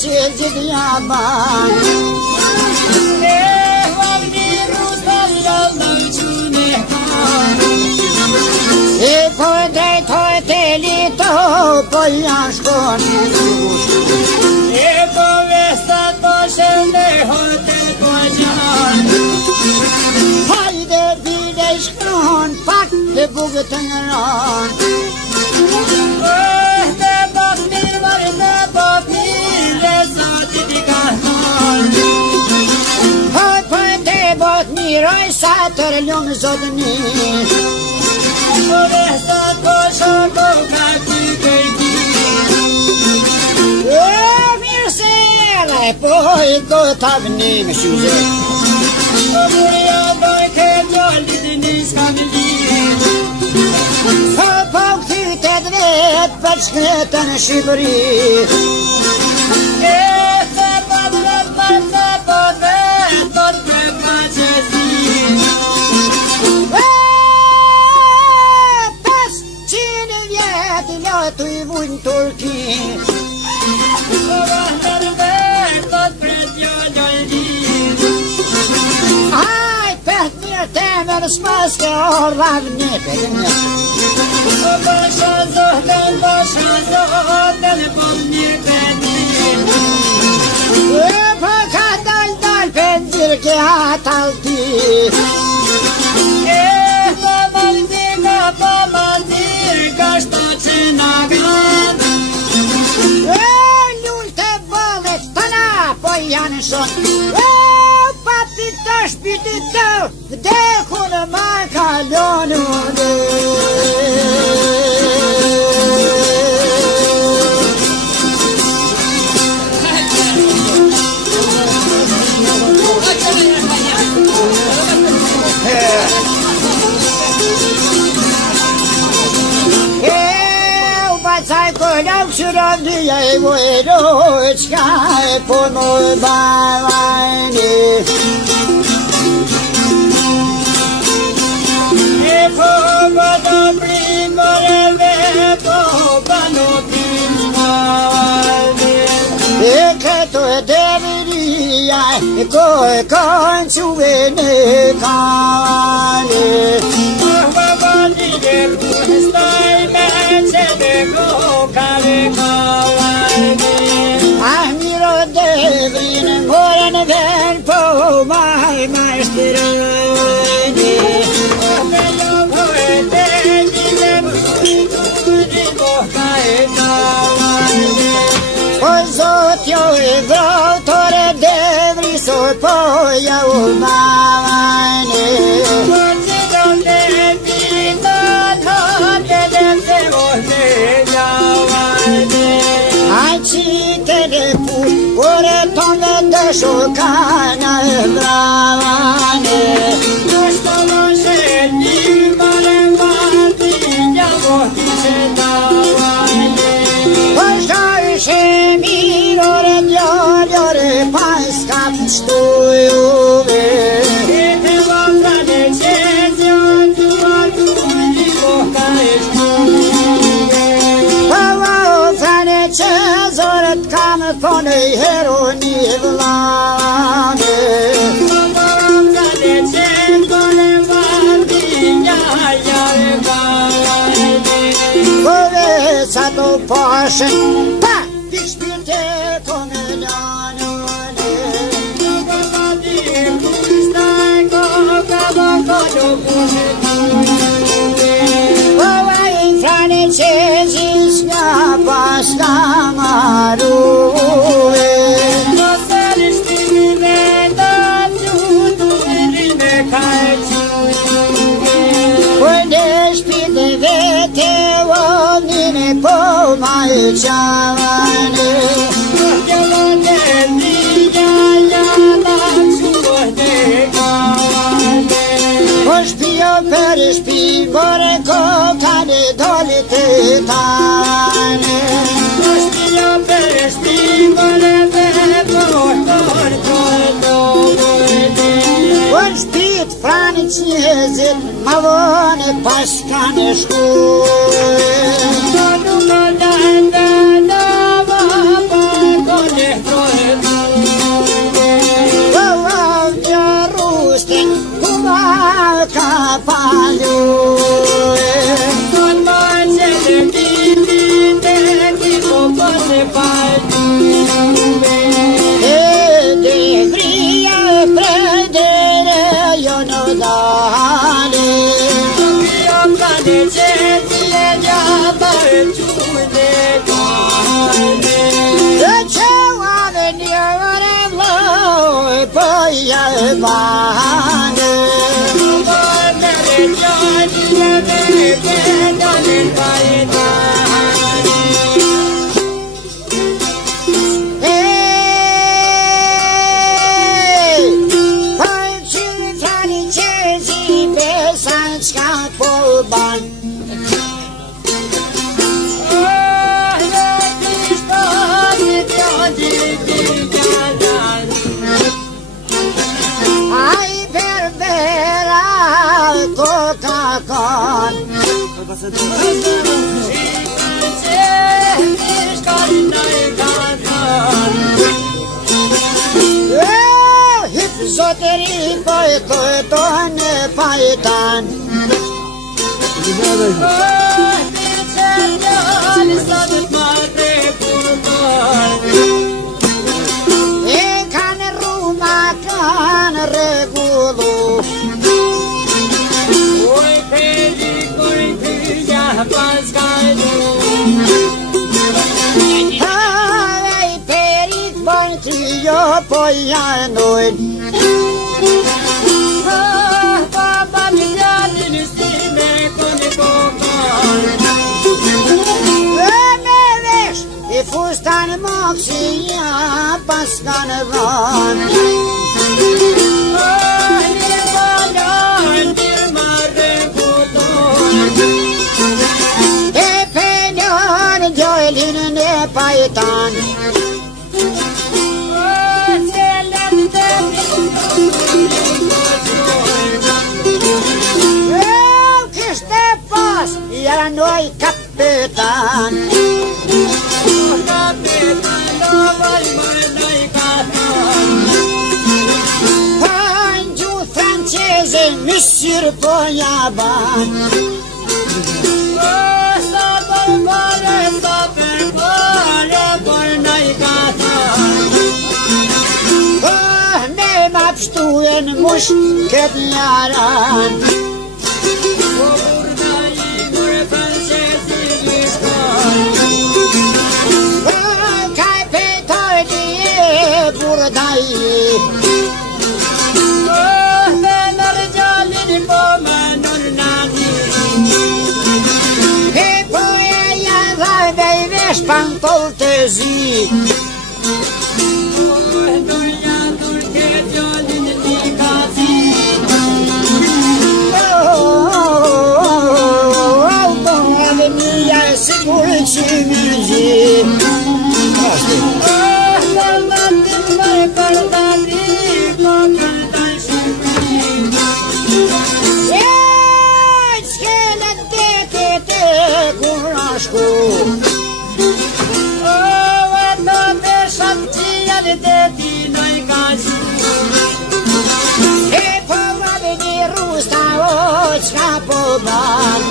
që gjithja ban E po drejtoj të lito, po janë shkon E po vestat po shëndehot e po gjanë Hajde bile shkron, pak e bugë të ngëron Te bot mirë, mërë te bot mirë, e sotit i ka thonë Po te bot miroj, sa tërë ljumë zotëni Po vestat po shoko ka këti kërki Mirë se e po i do të avni me shuze Po burja doj këtë gjallit një s'kam lidh Po këtytet vet për shkretën në Shqipëri E se pot vet, se pot vet, tot për pa qësi 500 vjet i lotu i vujnë Turki Po vahter vet, tot për t'jo gjallit Aj, për mirë temë në s'paske orrav një për një Po basha zohten, po një pëndin Po ka dal për ndirë ke atalti E po mandir, ka shto që na kanë Lull të bëllet të na, po janë shon Papi të shpiti të, vdeku në ma kalonu Shurov dhja e vojro, qka e po moj bavajni E po bado primoreve, po bano primoreve E këto e deveria, e ko e kanë quve në kane Po bani dhe pustaj me që dhe kokave kavajni Miro devrin, more në ven, po maj shtërëni Me lovo e tengi dhe pustaj koka e kavajni Po zot jo e vrautore devri, sot po ja u mavajni Po që do të pita thonje dhe se mohne javajni Ai qite dhe push, ore tonë dhe shokana e bravane Nështë të moshe një mare mati, një mohti që davajni Po shajshe mirë, ore djallë, ore paska pështu juve E të vazane që zion të atuji mohka e shtuve Po vazane që zorët kam thonë i hero një vlane Po vazane që kone vati, një jare kavajni Po veca do pashen, pa t'i shpirte kome ljanone Po vati pustaj koka do kodo pushe tuve Po vaj frane që gjis nga paska maruve Po sërë shpime do qutu rime ka e quve Po në shpite vete volnine po ma e qavane Po gjëllë të dhja jala quve kavajni Po shpio për shpi, bore kokane doli të tane Shpio për shpimore dhe portor të Po shpit frani qjezit, ma vone paska në shkuve Nuk o dajnë dhe dava, po kone faltume. E de vria prendere io non dale. Io plane cetile già faltume cane. E c'è una veniore e poi al vane. Volere giorni le vedo nel paesane. Ai per vera Coca-Cola. Zoteri păitan, păitan. E can ruma, can regulu. Oi pelicuri pascalu. Ai peric băntrio poi a noi. Papa mi dà l'instime con i cocan. Me vezi, e fustan moxia pascan van. E penion diolin ne paitan. Era noi capitan. Angiu francese Monsieur Poyaban. Ne mapstuen mușchet yaran. Cai pe tonie burdai. E poi ea vai dei vespantoltezi. E poi vedi rusta o scapoban.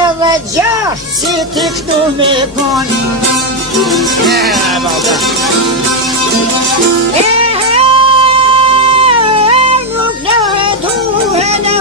Ela se tiknume kon. Nuk në duhe në